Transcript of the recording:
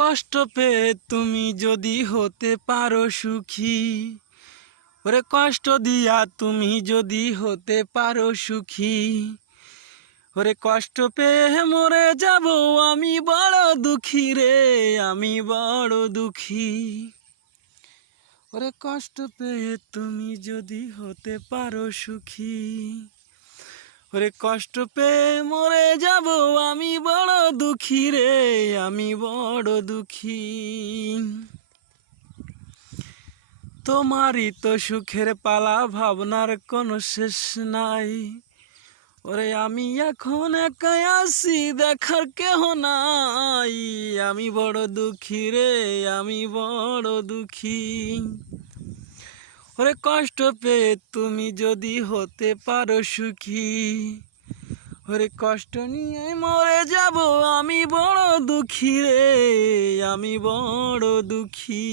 কষ্ট পেয়ে তুমি যদি হতে পারো সুখী, ওরে কষ্ট দিয়া তুমি যদি হতে পারো সুখী, ওরে কষ্ট পেয়ে মরে যাব আমি বড় দুঃখী রে, আমি বড় দুঃখী। ওরে কষ্ট পেয়ে তুমি যদি হতে পারো সুখী, ওরে কষ্ট পেয়ে মরে যাব আমি বড় দুঃখী রে, আমি বড় দুঃখী। তোমারই তো সুখের পালা, ভাবনার কোনো শেষ নাই। ওরে আমি এখন একাই আছি, দেখার কেহ নাই। আমি বড় দুঃখী রে, আমি বড় দুঃখী। ওরে কষ্ট পেয়ে তুমি যদি হতে পারো সুখী, ওরে কষ্ট নিয়ে মরে যাব আমি বড় দুঃখী রে, আমি বড় দুঃখী।